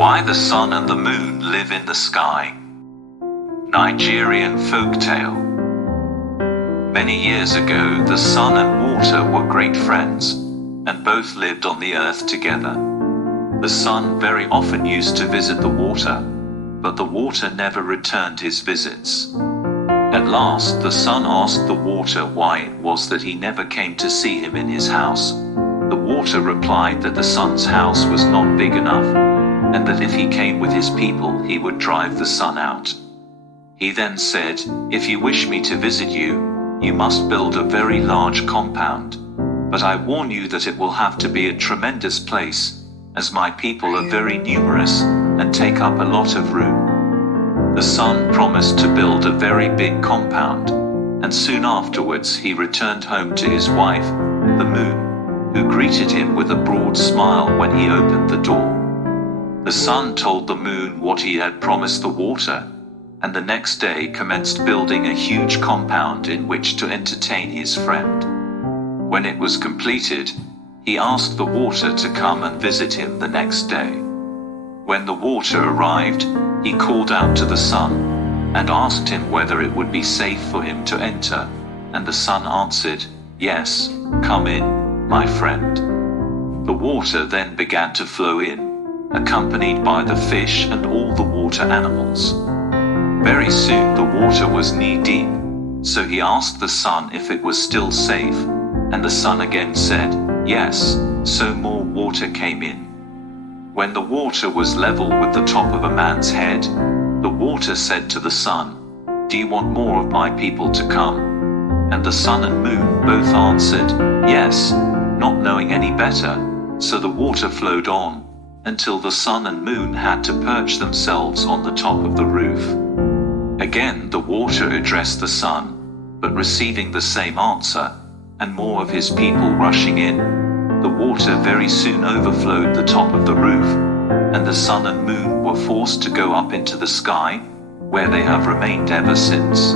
Why the sun and the moon live in the sky. Nigerian Folktale. Many years ago, the sun and water were great friends, and both lived on the earth together. The sun very often used to visit the water, but the water never returned his visits. At last, the sun asked the water why it was that he never came to see him in his house. The water replied that the sun's house was not big enough, and that if he came with his people, he would drive the sun out. He then said, "If you wish me to visit you, you must build a very large compound. But I warn you that it will have to be a tremendous place, as my people are very numerous and take up a lot of room." The sun promised to build a very big compound, and soon afterwards he returned home to his wife, the moon, who greeted him with a broad smile when he opened the door. The sun told the moon what he had promised the water, and the next day commenced building a huge compound in which to entertain his friend. When it was completed, he asked the water to come and visit him the next day. When the water arrived, he called out to the sun, and asked him whether it would be safe for him to enter, and the sun answered, "Yes, come in, my friend." The water then began to flow in, accompanied by the fish and all the water animals. Very soon the water was knee-deep, so he asked the sun if it was still safe, and the sun again said, "Yes," so more water came in. When the water was level with the top of a man's head, the water said to the sun, "Do you want more of my people to come?" And the sun and moon both answered, "Yes," not knowing any better, so the water flowed on, until the sun and moon had to perch themselves on the top of the roof. Again the water addressed the sun, but receiving the same answer, and more of his people rushing in, the water very soon overflowed the top of the roof, and the sun and moon were forced to go up into the sky, where they have remained ever since.